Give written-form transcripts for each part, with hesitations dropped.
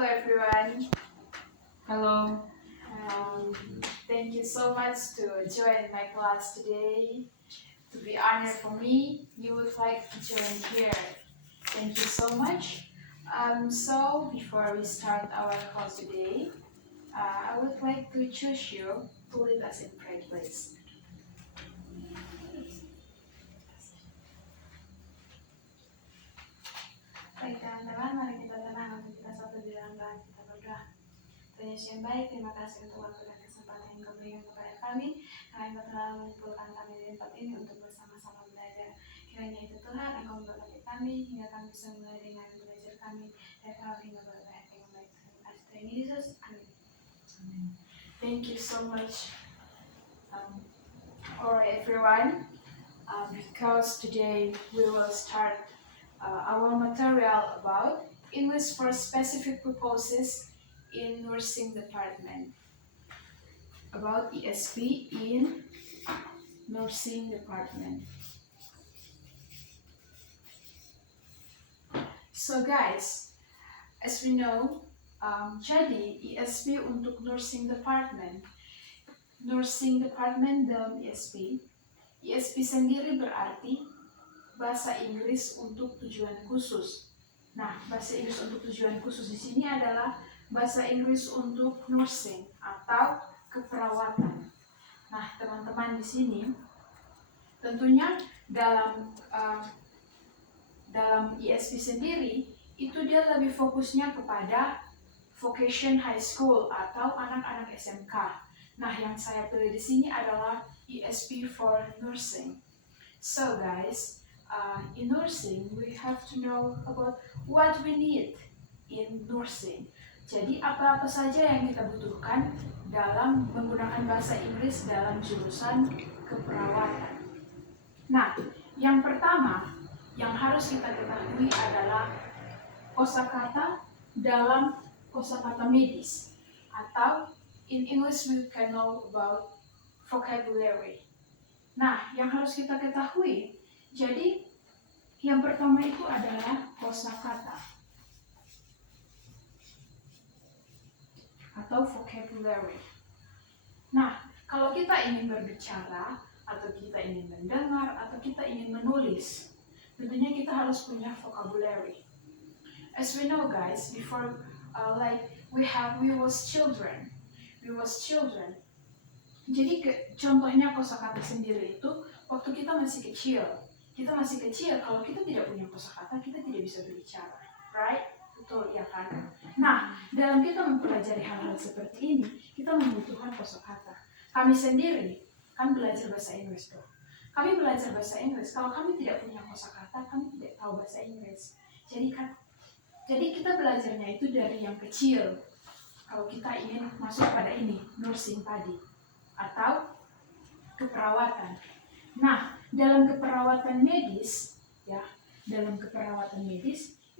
Hello everyone. Hello. Um, Thank you so much to join my class today. To be honored for me, you would like to join here. Thank you so much. So before we start our class today, I would like to choose you to lead us in prayer, please. Baik teman-teman, mari kita tenang untuk kita satu di dalam doa kita berdoa. Tuhan Yesus yang baik, terima kasih untuk waktu dan kesempatan yang Kau berikan kepada kami. Karena Engkau telah mengumpulkan kami di tempat ini untuk bersama-sama belajar. Kiranya itu Tuhan, Engkau memberkati kami hingga kami bisa mulai dengan belajar kami dari awal hingga berakhir dengan baik. Terima kasih Tuhan Yesus. Amin. Thank you so much. Alright everyone, because today we will start our material about English for specific purposes in nursing department. About ESP in nursing department. So guys, as we know, jadi ESP untuk nursing department. Nursing department dalam ESP sendiri berarti bahasa Inggris untuk tujuan khusus. Nah, bahasa Inggris untuk tujuan khusus di sini adalah bahasa Inggris untuk nursing atau keperawatan. Nah, teman-teman di sini tentunya dalam ESP sendiri itu dia lebih fokusnya kepada vocation high school atau anak-anak SMK. Nah, yang saya pilih di sini adalah ESP for nursing. So guys, in nursing we have to know about what we need in nursing. Jadi apa-apa saja yang kita butuhkan dalam menggunakan bahasa Inggris dalam jurusan keperawatan. Nah, yang pertama yang harus kita ketahui adalah kosakata dalam kosakata medis, atau in English we can know about vocabulary. Nah, yang harus kita ketahui, jadi yang pertama itu adalah kosakata atau vocabulary. Nah, kalau kita ingin berbicara, atau kita ingin mendengar, atau kita ingin menulis, tentunya kita harus punya vocabulary. As we know guys, before we was children. Jadi contohnya kosakata sendiri itu waktu kita masih kecil. Kalau kita tidak punya kosakata, kita tidak bisa berbicara, right? Betul ya kan? Nah, dalam kita mempelajari hal-hal seperti ini, kita membutuhkan kosakata. Kami sendiri kan belajar bahasa Inggris tuh. Kami belajar bahasa Inggris, kalau kami tidak punya kosakata, kami tidak tahu bahasa Inggris. Jadi kita belajarnya itu dari yang kecil. Kalau kita ingin masuk pada ini, nursing tadi, atau keperawatan. Nah, dalam keperawatan medis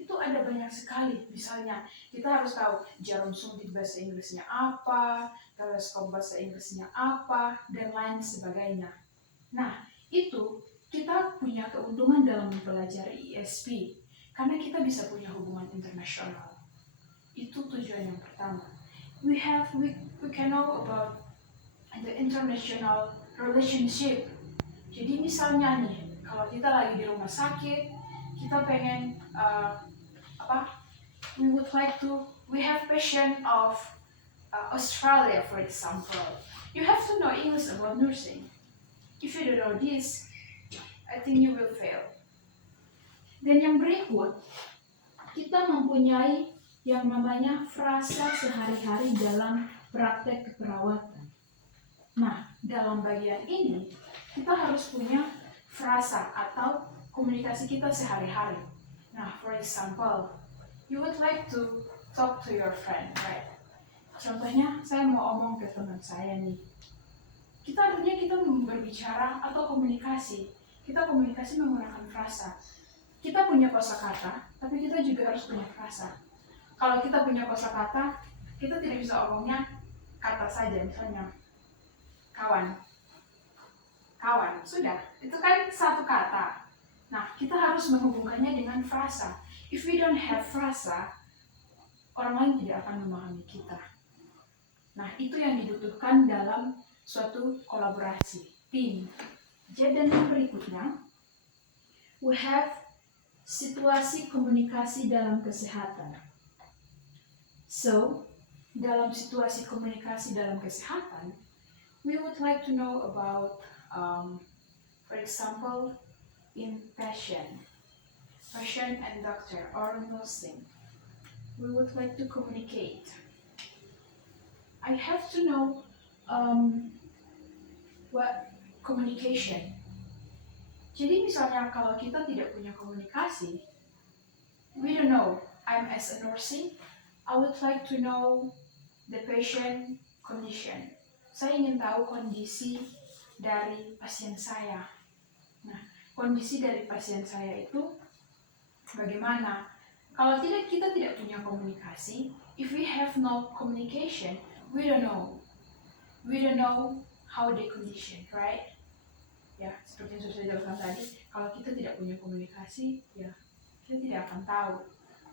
itu ada banyak sekali. Misalnya, kita harus tahu jarum suntik bahasa Inggrisnya apa, teleskop bahasa Inggrisnya apa, dan lain sebagainya. Nah, itu kita punya keuntungan dalam mempelajari ESP, karena kita bisa punya hubungan internasional. Itu tujuan yang pertama. We can know about the international relationship. Jadi misalnya nih, kalau kita lagi di rumah sakit, kita pengen we have patient of Australia, for example. You have to know English about nursing. If you don't know this, I think you will fail. Dan yang berikut, kita mempunyai yang namanya frasa sehari-hari dalam praktek keperawatan. Nah, dalam bagian ini, kita harus punya frasa atau komunikasi kita sehari-hari. Nah, for example, you would like to talk to your friend, right? Contohnya, saya mau omong ke teman saya nih. Kita berbicara atau komunikasi. Kita komunikasi menggunakan frasa. Kita punya kosakata, tapi kita juga harus punya frasa. Kalau kita punya kosakata, kita tidak bisa omongnya kata saja, misalnya kawan, sudah, itu kan satu kata. Nah, kita harus menghubungkannya dengan frasa. If we don't have frasa, orang lain tidak akan memahami kita. Nah, itu yang dibutuhkan dalam suatu kolaborasi, tim. Jadi, dan yang berikutnya, we have situasi komunikasi dalam kesehatan. So, dalam situasi komunikasi dalam kesehatan, we would like to know about, for example, in patient and doctor or nursing. We would like to communicate. I have to know what communication. Jadi misalnya kalau kita tidak punya komunikasi, we don't know. I'm as a nursing, I would like to know the patient condition. Saya ingin tahu kondisi dari pasien saya. Nah, kondisi dari pasien saya itu bagaimana? Kalau kita tidak punya komunikasi, if we have no communication, we don't know. We don't know how they condition, right? Ya, seperti yang sudah saya jelaskan tadi, kalau kita tidak punya komunikasi, ya kita tidak akan tahu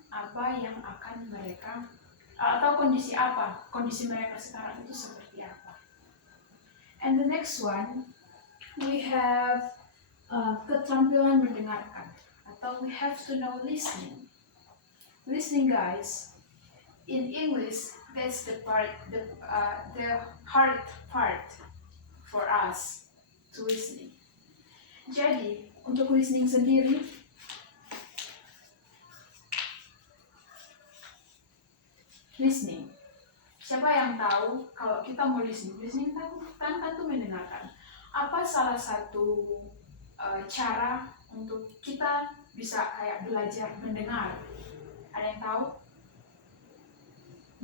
apa yang akan mereka atau kondisi mereka sekarang itu seperti apa. And the next one, we have keterampilan mendengarkan, atau we have to know listening. Listening, guys, in English, that's the hard part for us to listening. Jadi, untuk listening sendiri, siapa yang tahu kalau kita mau listening kan tuh mendengarkan. Apa salah satu cara untuk kita bisa kayak belajar mendengar? Ada yang tahu?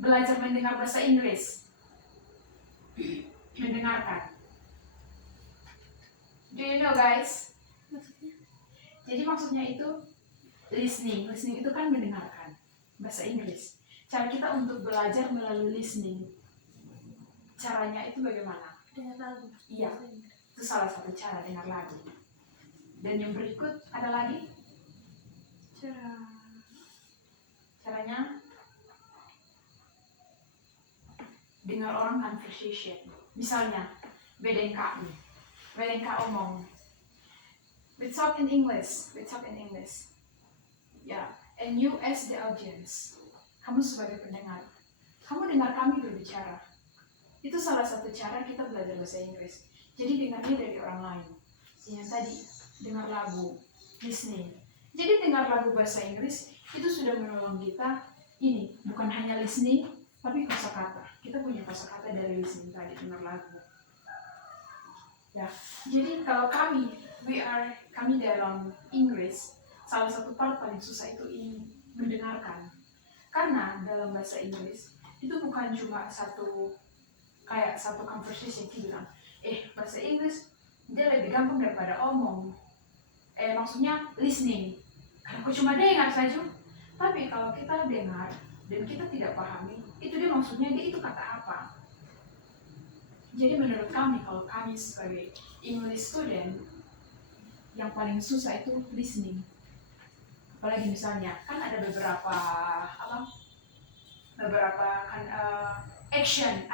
Belajar mendengar bahasa Inggris. Mendengarkan. Do you know, guys? Jadi maksudnya itu listening. Listening itu kan mendengarkan. Bahasa Inggris. Cara kita untuk belajar melalui listening, caranya itu bagaimana? Dengar lagu. Iya, itu salah satu cara, dengar lagu. Dan yang berikut ada lagi? Caranya dengar orang conversation. Misalnya, BDNK omong. We talk in English. Yeah, and you as the audience. Kamu sebagai pendengar, kamu dengar kami berbicara. Itu salah satu cara kita belajar bahasa Inggris. Jadi dengarnya dari orang lain. Yang tadi, dengar lagu, listening. Jadi dengar lagu bahasa Inggris, itu sudah menolong kita, ini, bukan hanya listening, tapi kosakata. Kita punya kosakata dari listening tadi, dengar lagu. Ya, jadi kalau kami dalam Inggris, salah satu part paling susah itu ini, mendengarkan. Karena dalam bahasa Inggris itu bukan cuma satu conversation kita bilang, bahasa Inggris dia lebih gampang daripada omong. Maksudnya listening. Karena aku cuma dengar saja. Tapi kalau kita dengar dan kita tidak pahami, itu dia maksudnya dia itu kata apa. Jadi menurut kami, kalau kami sebagai English student, yang paling susah itu listening. Apalagi misalnya kan ada beberapa accent.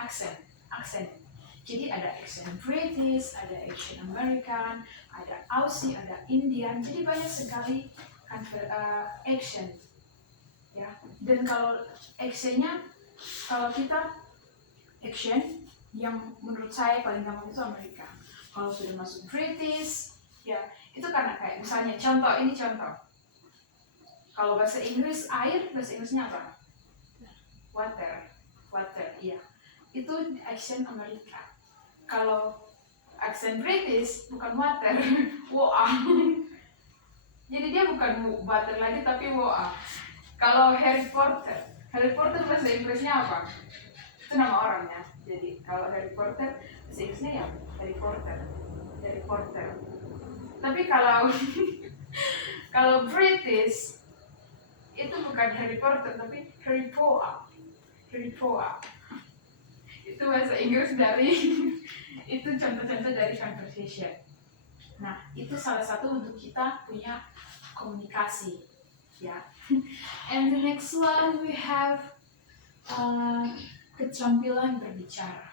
Jadi ada accent British, ada accent American, ada Aussie, ada Indian. Jadi banyak sekali accent. Ya. Dan kalau accentnya, kalau kita accent yang menurut saya paling gampang itu Amerika. Kalau sudah masuk British, ya itu karena kayak misalnya contoh. Kalau bahasa Inggris air, bahasa Inggrisnya apa? Water, iya. Itu accent Amerika. Kalau accent British bukan water, water. Jadi dia bukan water lagi tapi water. Kalau Harry Potter bahasa Inggrisnya apa? Itu nama orangnya. Jadi kalau Harry Potter bahasa Inggrisnya ya Harry Potter. Tapi kalau British itu bukan Harry Potter tapi Harry Potter. Itu bahasa Inggris dari itu contoh-contoh dari conversation. Nah, itu salah satu untuk kita punya komunikasi, ya. And the next one we have Uh, Keterampilan berbicara.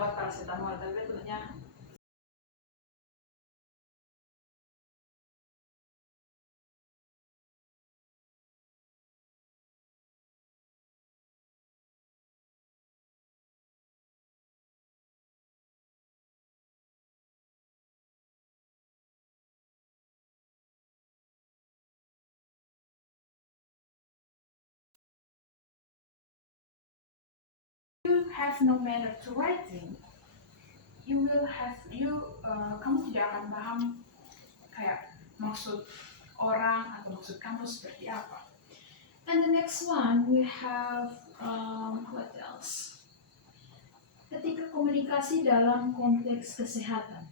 Paracetamol, tapi bentuknya have no manner to writing, kamu tidak akan paham kayak maksud orang atau maksud kamu seperti apa. And the next one we have what else? Etika komunikasi dalam konteks kesehatan.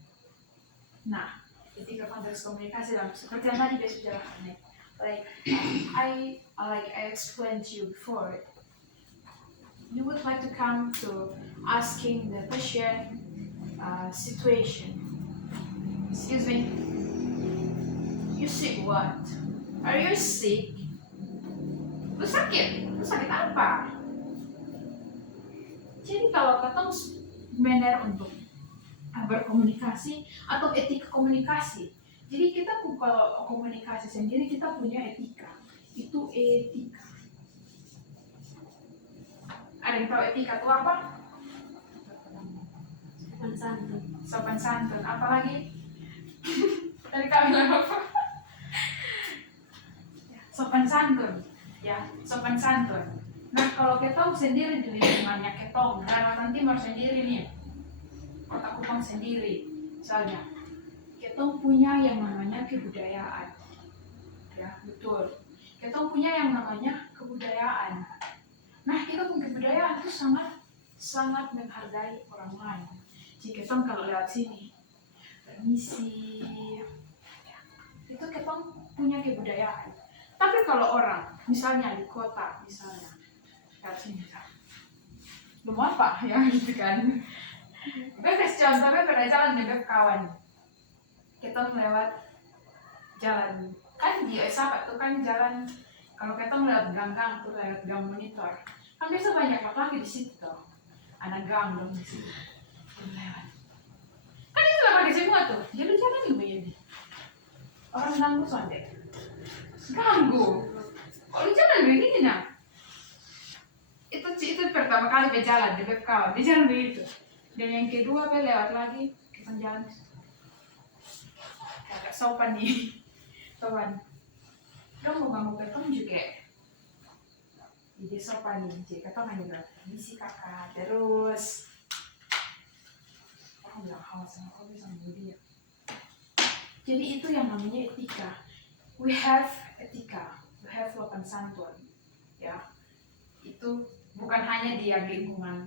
Nah, etika konteks komunikasi dalam seperti yang tadi dia sudah jelaskan. I explained to you before. You would like to come to asking the patient situation. Excuse me. You sick what? Are you sick? Lu sakit? Lu sakit apa? Jadi kalau ketemu manner untuk berkomunikasi atau etika komunikasi. Jadi kita kalau komunikasi sendiri kita punya etika. Itu etika. Ada yang tahu etika itu apa? Sopan santun. Sopan santun. Apalagi? Tadi kami bilang apa? Sopan santun. Ya, sopan santun. Nah, kalau ketong sendiri di lingkungannya ketong, Kalimantan Timur sendiri nih, Kota Kupang sendiri, misalnya, ketong punya yang namanya kebudayaan. Ya, betul. Ketong punya yang namanya kebudayaan. Nah, kita punya kebudayaan itu sangat menghargai orang lain. Jadi ketong kalau lewat sini, permisi, ya, itu ketong punya kebudayaan. Tapi kalau orang, misalnya di kota, misalnya, lewat sini, lu mau apa? Ya, gitu kan. Gue kasih contoh, gue pada jalan dengan kawan. Ketong lewat jalan, kan di Esapat tuh kan jalan, kalau ketong lewat gang-gang tuh, lewat gang monitor. Kan biasa banyak laki-laki di situ tuh. Anak gang dong di situ. Lewat. Kan itu laki semua tuh. Jadi jalan lu begini. Orang ganggu soalnya. Ganggu. Kalau jalan begini nah. Itu pertama kali berjalan di kawan. Dia jalan begitu. Dan yang kedua lewat lagi kita jalan. Agak sopan nih. Sopan. Kamu mau ganggu ketemu juga. Jadi sopan nih, jadi kata hanya bilang, permisi kakak, terus orang bilang, hawas sama kau bisa dia. Jadi itu yang namanya etika. We have etika, we have sopan santun, ya. Itu bukan hanya di lingkungan,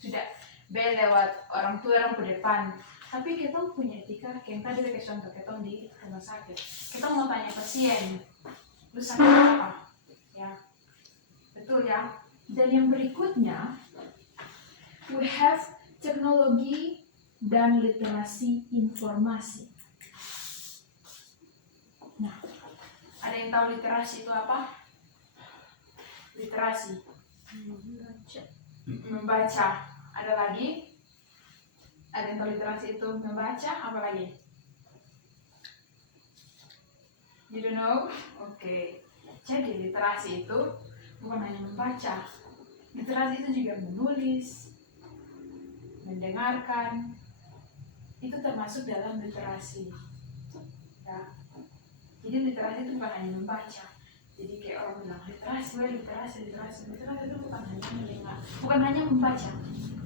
sudah lewat orang tua orang ke depan, tapi kita punya etika. Kayak tadi kita contoh, kita di rumah sakit, kita mau tanya pasien, lu sakit apa, ya. Betul ya. Dan yang berikutnya, we have teknologi dan literasi informasi. Nah, ada yang tahu literasi itu apa? Literasi. Membaca. Ada lagi? Ada yang tahu literasi itu membaca? Apa lagi? You don't know? Oke. Jadi literasi itu bukan hanya membaca, literasi itu juga menulis, mendengarkan, itu termasuk dalam literasi. Ya. Jadi literasi itu bukan hanya membaca. Jadi kayak orang bilang literasi itu bukan hanya mendengar, bukan hanya membaca,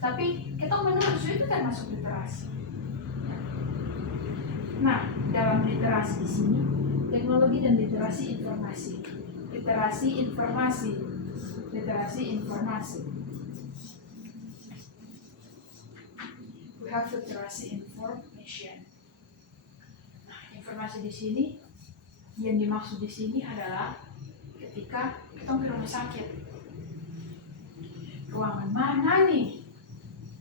tapi kita menulis itu termasuk literasi. Nah, dalam literasi di sini, teknologi dan literasi informasi. Literasi informasi. We have literasi information. Nah, informasi di sini yang dimaksud di sini adalah ketika kita ke rumah sakit. Ruangan mana nih?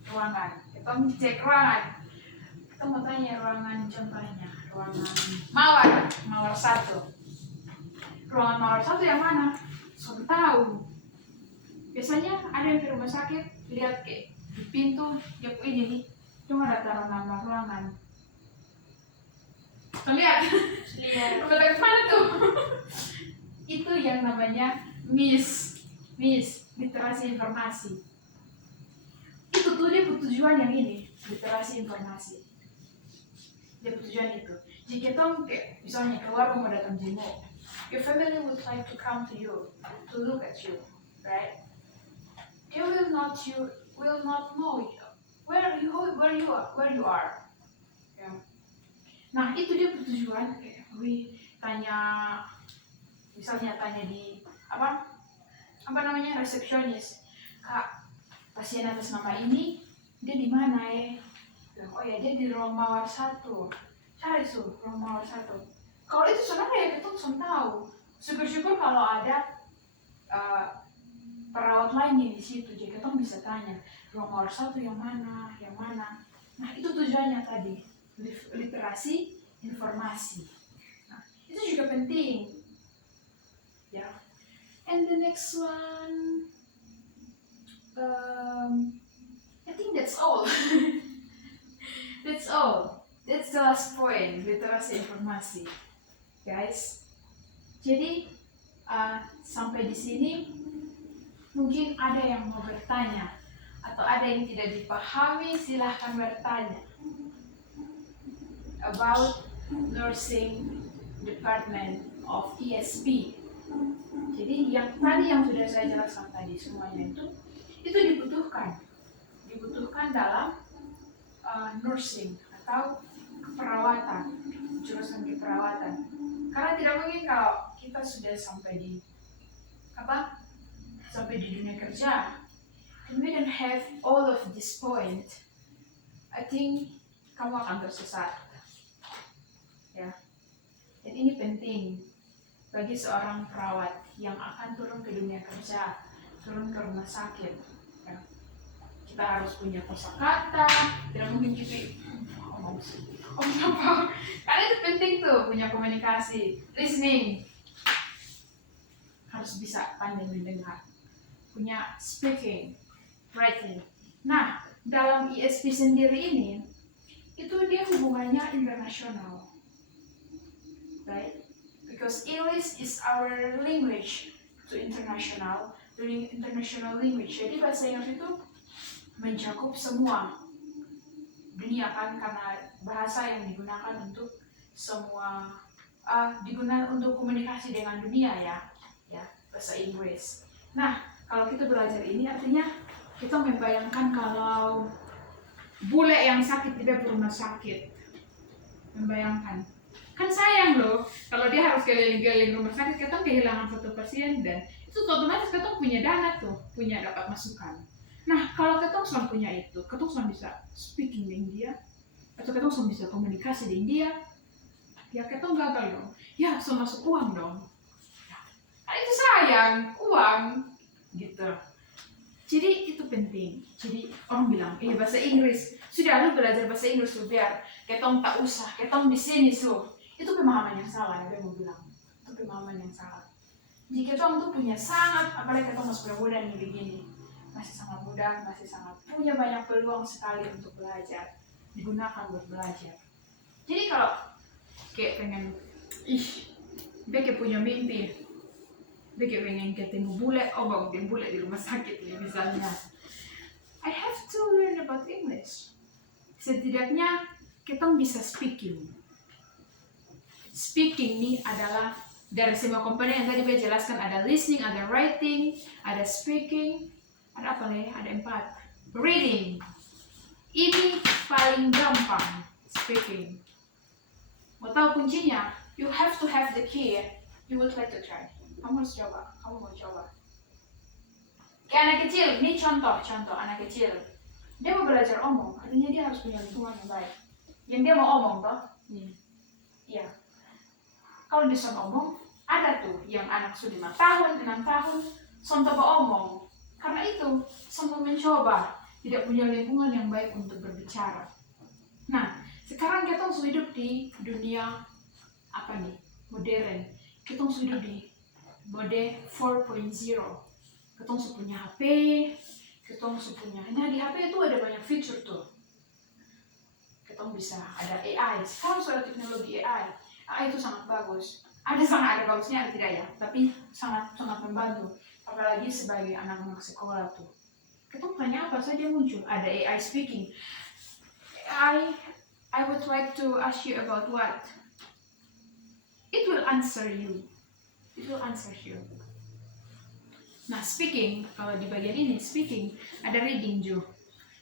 Ruangan. Kita cek ruangan. Kita mau tanya ruangan contohnya, ruangan Mawar 1. Ruangan Mawar 1 yang mana? Sudah tahu. Biasanya ada yang ke rumah sakit, lihat kayak di pintu, dia ini nih, cuma ada taruh nama ruangan. Lihat. Lihat. Mana tuh? Itu yang namanya miss, literasi informasi. Itu tuh dia tujuan yang ini, literasi informasi. Dia tujuan itu. Jika kita misalnya keluar mau datang jenguk, your family would like to come to you, to look at you, right? They will not will not know where you are. Ya. Nah itu dia tujuan. Tanya, misalnya tanya di apa namanya resepsionis, Kak, pasien atas nama ini dia di mana ya? Oh ya dia di ruang mawar 1. Cari tuh ruang mawar 1. Kalau itu sebenarnya ya kita langsung tahu. Syukur-syukur kalau ada perawat lainnya di situ, jadi kita bisa tanya ruang mawar 1 yang mana. Nah itu tujuannya tadi, literasi informasi. Nah itu juga penting. Ya. And the next one, I think that's all. That's all. That's the last point, literasi informasi, guys. Jadi sampai di sini mungkin ada yang mau bertanya atau ada yang tidak dipahami, silahkan bertanya about nursing department of ESP. Jadi yang tadi yang sudah saya jelaskan tadi semuanya itu dibutuhkan dalam nursing atau keperawatan, jurusan keperawatan. Karena tidak mungkin kalau kita sudah sampai di dunia kerja, and we don't have all of this point, I think kamu akan tersesat. Ya, dan ini penting bagi seorang perawat yang akan turun ke dunia kerja, turun ke rumah sakit. Ya. Kita harus punya kosakata, tidak mungkin kita ngomong apa, karena itu penting tuh, punya komunikasi, listening, harus bisa pandai mendengar, punya speaking, writing. Nah, dalam ESP sendiri ini, itu dia hubungannya internasional, right? Because English is our language to international, doing international language. Jadi bahasa Inggris itu mencakup semua dunia kan, karena bahasa yang digunakan untuk semua, digunakan untuk komunikasi dengan dunia ya bahasa Inggris. Nah kalau kita belajar ini artinya kita membayangkan kalau bule yang sakit tidak di rumah sakit, membayangkan kan sayang loh kalau dia harus keliling-keliling rumah sakit, kita kehilangan satu pasien dan itu otomatis kita punya dana tuh, punya dapat masukan. Nah kalau kita sudah punya itu, kita sudah bisa speaking dengan dia atau kita sudah bisa komunikasi dengan dia, ya kita gagal dong, ya sudah masuk uang dong. Nah, itu sayang uang gitu. Jadi itu penting. Jadi orang bilang, bahasa Inggris sudah, lu belajar bahasa Inggris tuh biar ketong tak usah, ketong di sini tuh. Itu pemahaman yang salah, dia mau bilang. Itu pemahaman yang salah. Jadi ketong tuh punya sangat, apalagi ketong masih muda nih begini, masih sangat muda, masih sangat punya banyak peluang sekali untuk belajar, digunakan buat belajar. Jadi kalau kayak pengen, kayak punya mimpi, kayak pengen ketemu bule, bang bule di rumah sakit ya misalnya, I have to learn about English. Setidaknya kita bisa speaking. Speaking ini adalah dari semua komponen yang tadi saya jelaskan, ada listening, ada writing, ada speaking, ada apa nih? Ada 4. Reading. Ini paling gampang, speaking. Mau tahu kuncinya? You have to have the key. You would like to try. Kamu harus coba, kamu mau coba. Kayak anak kecil, ini contoh anak kecil. Dia mau belajar omong, artinya dia harus punya lingkungan yang baik. Yang dia mau omong toh, iya. Kalau dia sudah omong, ada tuh yang anak sudah 5 tahun, 6 tahun, sonto omong. Karena itu, sambil mencoba, tidak punya lingkungan yang baik untuk berbicara. Nah, sekarang kita sudah hidup di dunia modern. Kita sudah hidup di mode 4.0. Kita sudah punya HP, kita sudah punya. Nah di HP itu ada banyak fitur tuh. Kita bisa ada AI. Sekarang sudah teknologi AI. AI itu sangat bagus. Ada bagusnya, ada tidak ya. Tapi sangat membantu. Apalagi sebagai anak-anak sekolah tuh. Kita tanya apa saja muncul. Ada AI speaking. I would like to ask you about what? It will answer you. It will answer you. Nah, speaking, kalau di bagian ini, speaking, ada reading juga.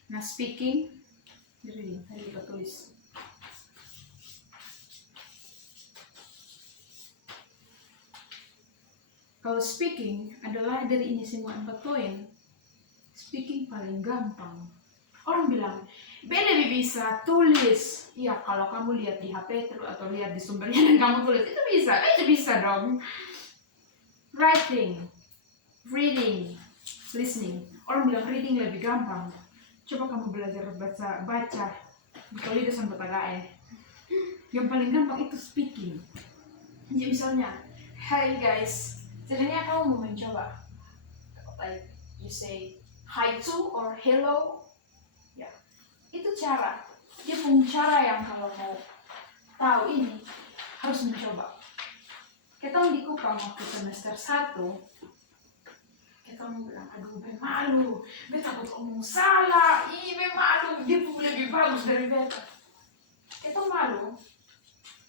Nah, speaking, reading, tadi kita tulis. Kalau speaking adalah dari ini semua 4 poin. Speaking paling gampang. Orang bilang, Bel lebih bisa tulis. Iya, kalau kamu lihat di HP atau lihat di sumbernya dan kamu tulis, itu bisa dong. Writing, reading, listening. Orang bilang reading lebih gampang. Coba kamu belajar baca tulis sampai tagae. Yang paling gampang itu speaking. Jadi misalnya, hi guys, sebenarnya kamu mau mencoba, like you say hi to or hello, ya itu cara. Dia punya cara yang kalau mau tahu ini harus mencoba. Kita di Kupang waktu semester 1, kita mau bilang, aduh be malu, be takut omong salah, be malu, dia pun lebih bagus dari beta. Kita malu,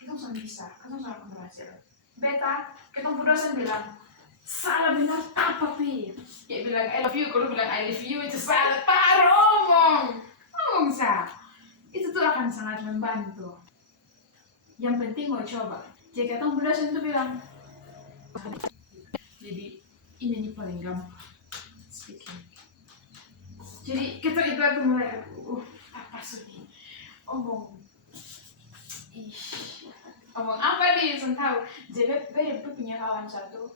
kita bisa, kita bisa berhasil. Beta, kita pun dosen bilang, salah benar apa pi? Ya bilang I love you, kalau bilang I love you itu salah, parah omong sah. Itu tuh akan sangat membantu. Yang penting mau coba. Jika kita pun dosen tuh bilang, jadi ini nih paling gampang speaking. Jadi kita itu aku mulai apa sih omong apa nih saya tahu. Jadi punya kawan satu,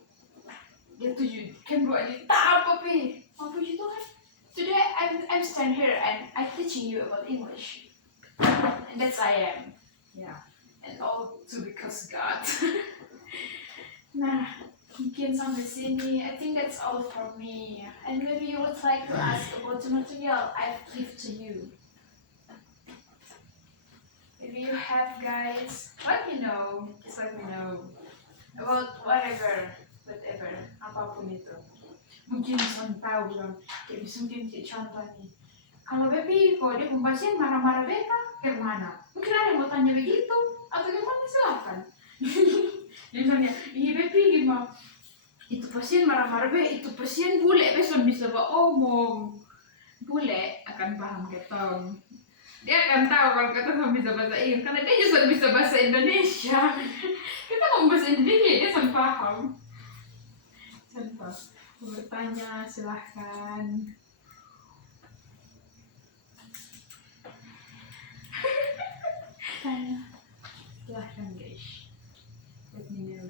dia 7 kan 2 aja tak apa pi mau puji Tuhan. Today I'm stand here and I'm teaching you about English, and that's I am, yeah, and all to because God. Nah, mungkin sampai sini. I think that's all for me. And maybe you would like to ask about the material I've given to you. If you have, guys, let me know. Just let me know about whatever, apapun itu. Mungkin son tahu bilang, ya bisa mungkin contoh nih. Kalau Bepi, kalau dia pasien marah-marah beta, kayak mana? Mungkin ada yang mau tanya begitu, atau gimana, silakan. Misalnya, iya Bepi gimana? Itu pasien marah-marah be, itu pasien bule, besok bisa omong. Bule akan paham ketong. Dia akan tahu kalau ketong bisa bahasa Inggris, karena dia juga bisa bahasa Indonesia. Kita ngomong bahasa Indonesia, dia bisa paham. Contoh, bertanya silahkan. Tanya, silahkan guys. Let me know.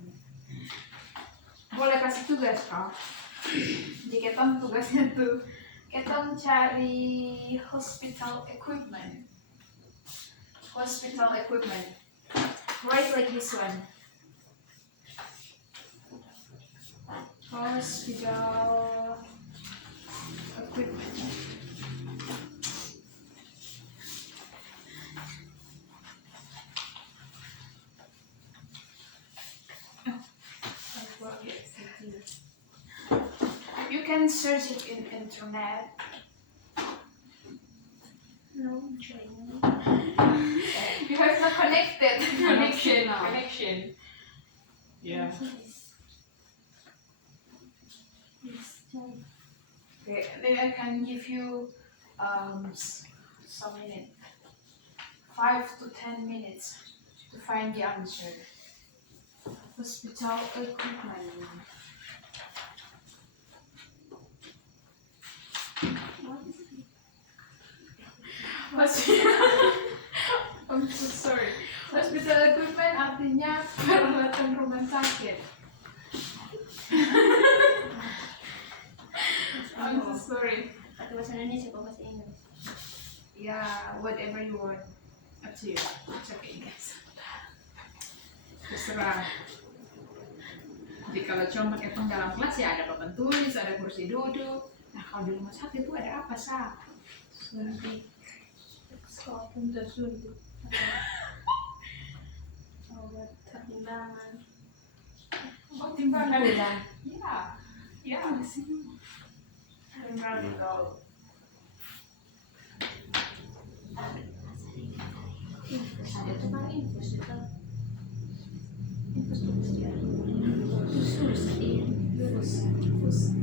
Boleh kasih tugas kak. Jadi kita tugasnya tuh kita cari hospital equipment. Write like this one. Hospital equipment. You can search it in internet. No, I'm trying. You have no connection. Yeah. Okay, then I can give you some minutes, 5 to 10 minutes to find the answer. Hospital equipment. I'm so sorry. Hospital equipment artinya peralatan rumah sakit. I'm so sorry. Pakai bahasa Indonesia, kok bahasa Inggris. Yeah, whatever you want. Up to you. It's okay, guys. Terserah. Jadi kalau cuma pakai dalam kelas ya ada papan tulis, ada kursi duduk. Nah kalau di rumah sakit itu ada apa sah? Suntik. Sekolah pun tersuntik. Obat timbangan. Oh timbangan. Bulan. Ya di sini. Radical. Ada tuh kan infus itu. Infus tulis dia. Infus.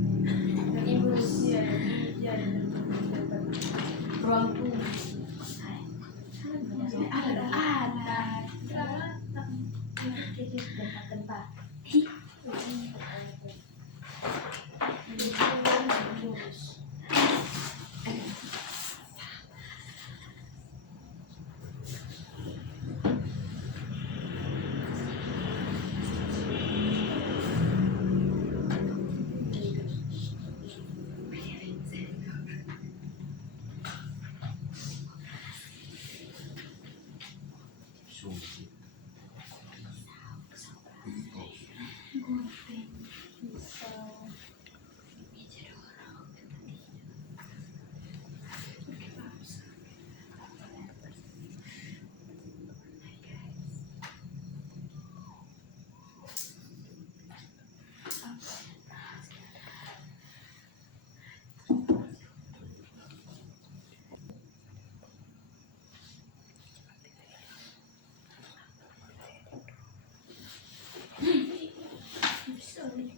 Puso.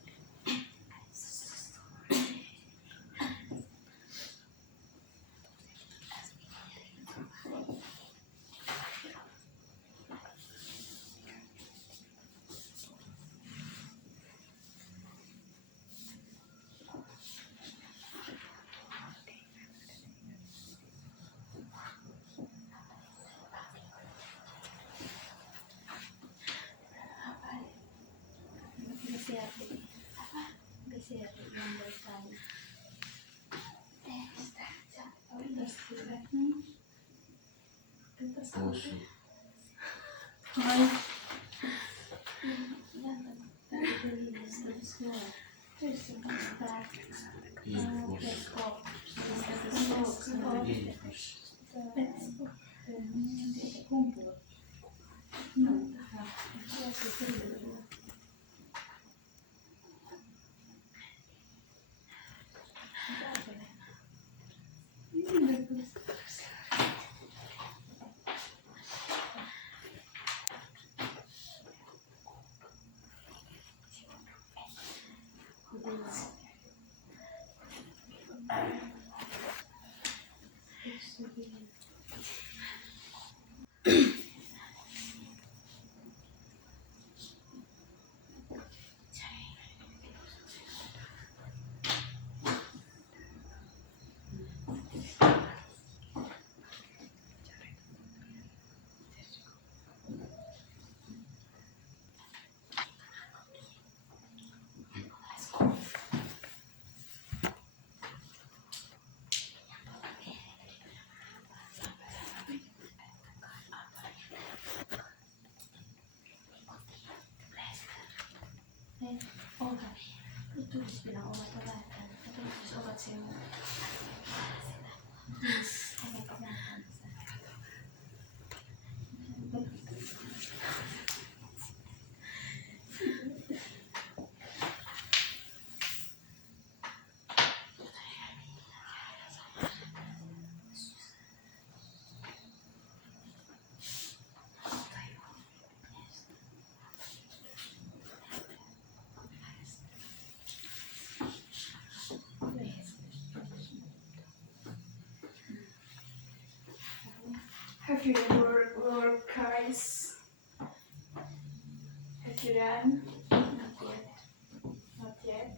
Have you done work, guys? Have you done? Not yet.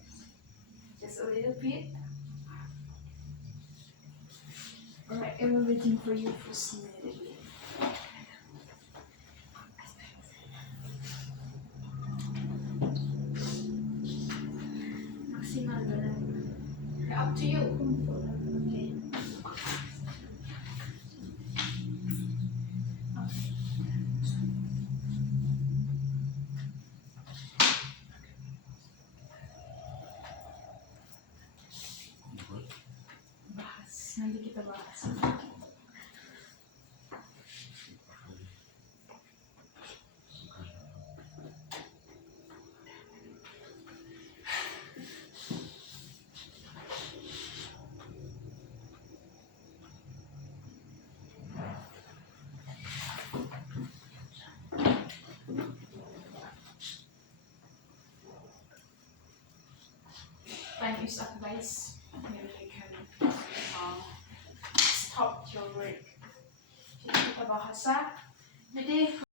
Just a little bit. Alright, I'm waiting for you for some minute. Maksimal ba lang? Up to you. Okay. Bahas. Nanti kita bahas. Time is up, guys. Maybe you can stop your work. Jadi kita bahasa. Jadi